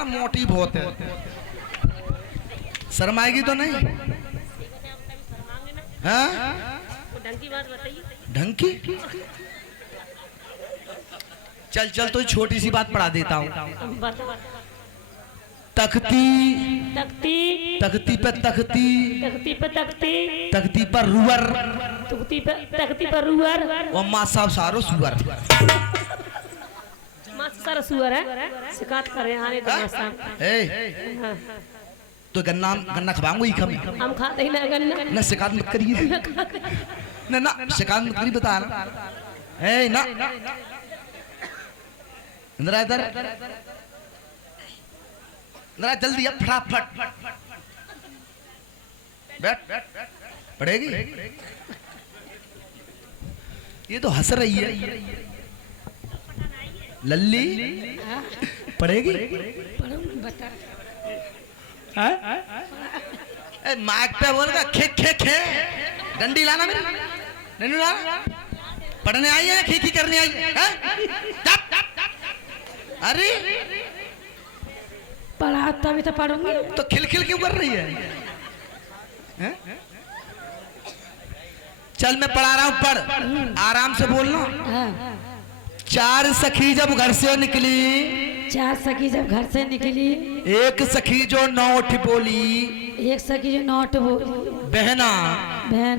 यार मोटी बहुत है। शर्माएगी तो नहीं? हाँ ढंग की बात बताइए। ढंग की? चल चल तो छोटी सी बात पढ़ा देता हूँ। तख्ती तख्ती तख्ती पे तख्ती तख्ती पे तख्ती तख्ती पर रुअर तख्ती पर रुअर और माँ साहब सारो सुअर। माँ सारा सुअर है। शिकायत करे आने तो माँ साहब। हाँ। तो गन्ना गन्ना खवाऊंगा ही खम हम खाते ही ना गन्ना। ना शिकायत मत करिए ना ना शिकायत मत करिए बता ना ए ना इधर इधर जरा जल्दी अब फटाफट बैठ पढ़ेगी। ये तो हंस रही है लल्ली। पढ़ेगी? माइक पे बोल का खे खे खे डंडी लाना मेरी डंडी लाना। पढ़ने आई है खी खी करने आई है? अरे पढ़ा तभी तो पढ़ूंगी। तो खिल खिल क्यों कर रही है? चल मैं पढ़ा रहा हूँ पढ़ आराम से बोलना। चार सखी जब घर से निकली चार सखी जब घर से निकली एक सखी जो नौठ बोली एक सखी जो नौठ बोली बहना बहन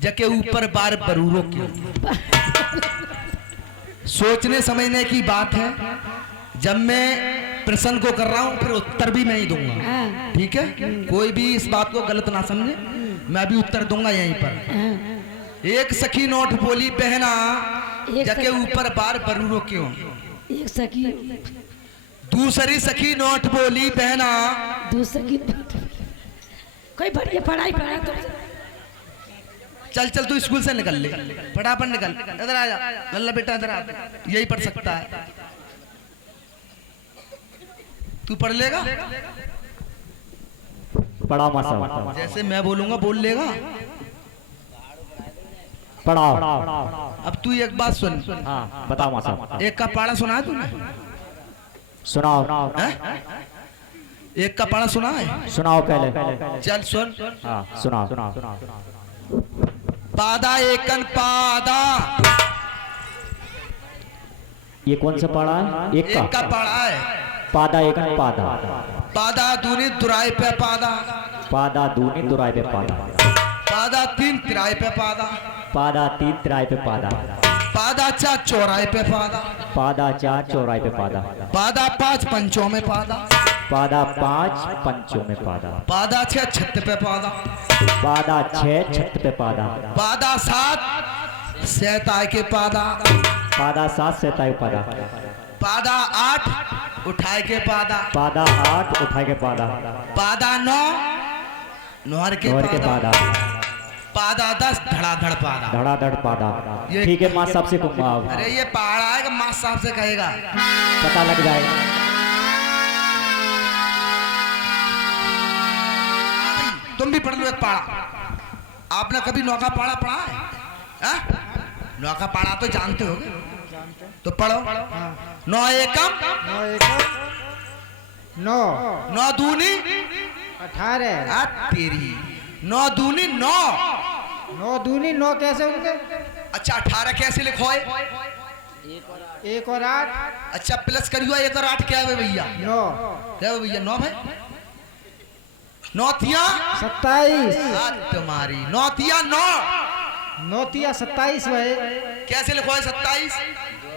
जके ऊपर बार बरूरों की। सोचने समझने की बात है। जब मैं प्रश्न को कर रहा हूँ फिर उत्तर भी मैं ही दूंगा। ठीक है? कोई भी इस बात को गलत ना समझे। मैं भी उत्तर दूंगा यहीं पर। एक सखी नोट बोली बहना जके ऊपर बार बरूरों क्यों। एक सखी दूसरी सखी नोट बोली बहना दूसरी कोई बढ़िया पढ़ाई पढ़ा तो चल चल तू स्कूल से निकल ले फटाफट निकल इधर आ जा लल्ला बेटा इधर आ यही पढ़ सकता है। तू पढ़ लेगा? पढ़ाओ मासा जैसे मैं बोलूंगा बोल लेगा। पढ़ाओ। अब तू एक बात सुन। हाँ बताओ मासा। एक का पाड़ा सुना है तूने? सुनाओ। एक का पाड़ा सुना है? सुनाओ पहले। चल सुन। हाँ सुनाओ। पादा एकन पादा। ये कौन सा पाड़ा है? एक का पाड़ा है। पादा एक पादा पादा दूनी तुराई पे पादा पादा दूनी तुराई पे पादा पादा तीन तिराई पे पादा पादा तीन तिराई पे पादा पादा चार चौराहे पे पादा पादा चार चौराहे पे पादा पादा पांच पंचों में पादा पादा पांच पंचों में पादा पादा छह छत पे पादा पादा छह छत पे पादा पादा सात सहताय के पादा पादा सात सहताय पादा पादा आठ उठाए के पादा पादा आठ उठाए के पादा पादा नौ नोहर के पादा पादा 10 धड़ाधड़ पादा धड़ाधड़ पादा। ठीक है माँ साहब से कहूँगा। अरे ये पहाड़ा है कि माँ साहब से कहेगा पता लग जाएगा। तुम भी पढ़ लो एक पाड़ा। आपने कभी नौका पाड़ा पढ़ा है? नौका पाड़ा तो जानते हो तो पढ़ो। नौ एकम नौ नौ दूनी 18 तेरी नौ दूनी नौ नौ दूनी नौ कैसे होंगे? अच्छा 18 कैसे लिखो है? 1 और 8 अच्छा प्लस करियो 1 और 8 क्या है भैया? 9 क्या है भैया? 9 भाई नौतिया 27 तुम्हारी नौतिया 9 नौतिया 27 भाई कैसे लिखो है? 27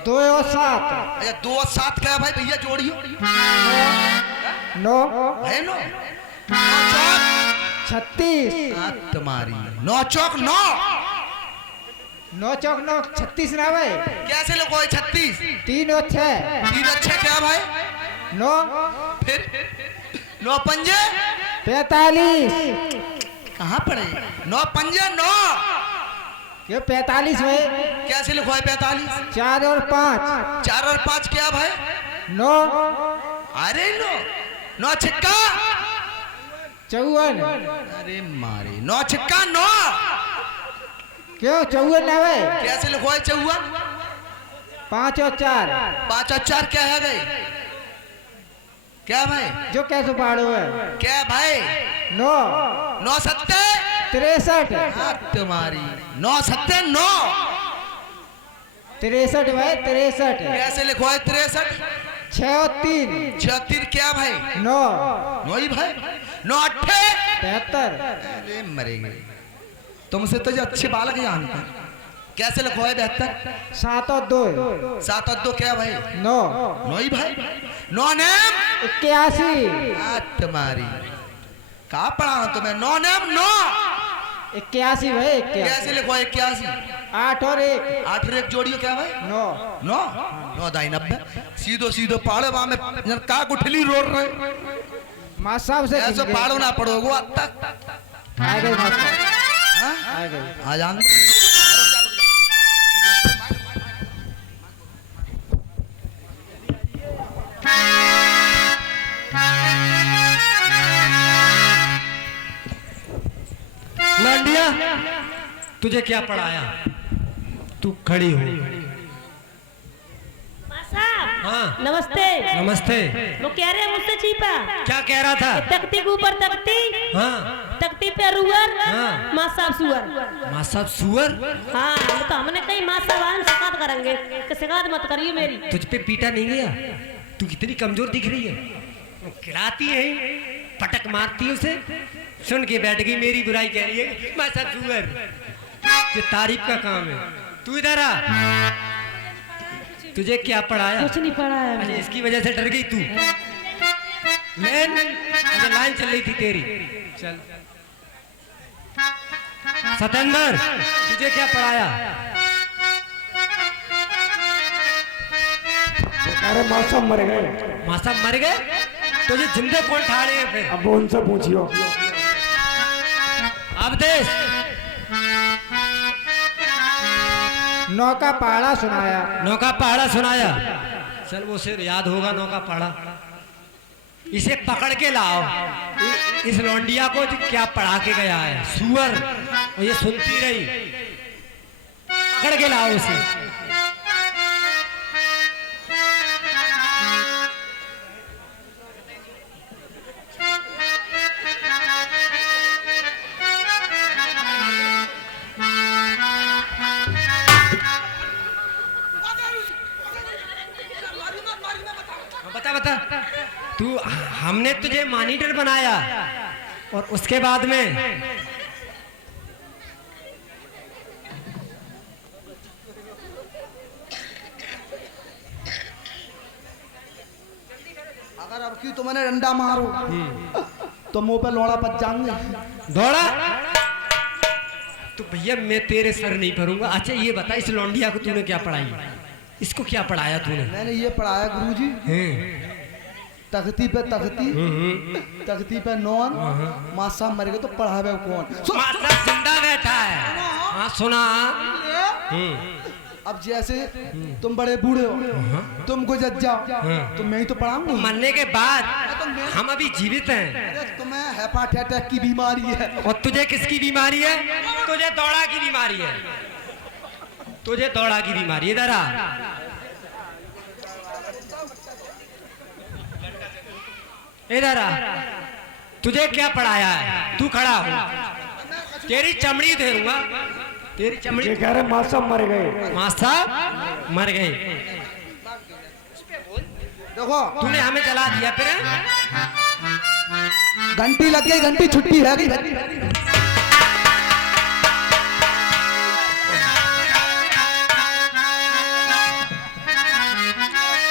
2 और 7 अच्छा 2 और 7 क्या है भाई भैया? जोड़ियो 9 है 9 चौक 36 तुम्हारी 9 चौक 9 9 चौक 9 36 ना भाई कैसे लिखो है? 36 3 और 6 3 अच्छा क्या भाई? 9 फिर 9 पंजे 45 कहाँ पड़े? 9 पंजे 9 ये 45 भाई कैसे लिखो है? 45 4 और 5 4 और 5 क्या भाई? 9 अरे 9 छिक्का 54 अरे मारे 9 छिक्का 9 क्यों 54 ना भाई कैसे लिखो है? 54 5 और 4 5 और 4 क्या है गई? क्या भाई? जो कैसे पहाड़ो है? क्या भाई? 9 9 सत्ते 63 तुम्हारी 9 सत्ते 9 63 भाई 63 कैसे लिखवाए? 63 6 और 3 36 क्या भाई? 9 9 ही भाई। 9 अट्ठे 73 अरे मरेंगे तुमसे तो जो अच्छे बालक जानते हैं। कैसे लिखवाए? 72 7 और 2 7 और 2 क्या भाई? 9 9 ही भाई। 9 नेम 81 तुम्हारी कहा पढ़ा तुम्हें? 9 नेम 9 81 भाई 81 कैसे लिखवाए? 81 8 और 1 8 और 1 जोड़ियो क्या भाई? 9 9 9 दाई 90 सीधो सीधो पाड़े वहां में जन का गुठली रोड रहे माँ साहब से ऐसे पाड़ो ना पड़ोगो अब तक। आ गए माँ साहब हाँ? आ गए आ जान लांडिया तुझे क्या पढ़ाया? तू खड़ी हो। माँ साहब हाँ नमस्ते। नमस्ते। वो कह रहे हैं मुझसे छिपा। क्या कह रहा था? तख्ती के ऊपर तख्ती, हाँ तख्ती पे रुअर, हाँ। माँ साहब सुअर। माँ साहब सुअर? हाँ तो हमने कही माँ साहब आज शिकायत करेंगे कि शिकायत मत करिए मेरी। तुझ पे पीटा नहीं गया? तू कितनी कमजोर दिख रही है। खिलाती है पटक मारती है उसे। सुन के बैठ गई मेरी बुराई कह रही है माँ साहब सुअर। ये तारीफ का काम है। तू इधर आ। तुझे क्या पढ़ाया? कुछ नहीं पढ़ा है अरे मैंने। इसकी वजह से डर गई तू। लाइन चल रही थी तेरी। चल सतेंद्र तुझे क्या पढ़ाया? अरे माँ साहब मर गए। माँ साहब मर गए? तुझे जिंदे कौन ठाड़े हैं फिर? अब उनसे पूछियो। अब देश 9 का पहाड़ा सुनाया। नौका पहाड़ा सुनाया। चल वो सिर याद होगा नौका पहाड़ा। इसे पकड़ के लाओ। इस लौंडिया को जो क्या पढ़ा के गया है सुअर। और ये सुनती रही। पकड़ के लाओ उसे। बता बता तू। हमने तुझे मॉनिटर बनाया और उसके बाद में अगर अब की तो मैंने डंडा मारो तो मुंह पे लोड़ा पच जाएंगे। दौड़ा। तो भैया मैं तेरे सर नहीं भरूंगा। अच्छा ये बता इस लौंडिया को तूने क्या पढ़ाई? इसको क्या पढ़ाया तूने? मैंने ये पढ़ाया गुरुजी तख्ती पे तख्ती, तख्ती पे नौन। माँ साहब मर गए तो पढ़ावे कौन? माँ साहब जिंदा बैठा है। हाँ सुना। अब जैसे तुम बड़े बूढ़े हो तुम गुजर जाओ तो मैं ही तो पढ़ाऊंगा। मरने के बाद हम अभी जीवित हैं। अरे तुम्हें हेपाटाइटिस की बीमारी है। और तुझे किसकी बीमारी है? तुझे दौड़ा की बीमारी है। तुझे दौड़ा की बीमारी। इधर आ। इधर आ। तुझे क्या पढ़ाया है? तू खड़ा हो। तेरी चमड़ी धेरूंगा। तेरी चमड़ी। ये कह रहे माँ साहब मर गए। माँ साहब मर गए। देखो तूने हमें जला दिया फिर। घंटी लग गई, घंटी छुट्टी है गई।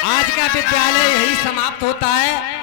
आज का विद्यालय यही समाप्त होता है।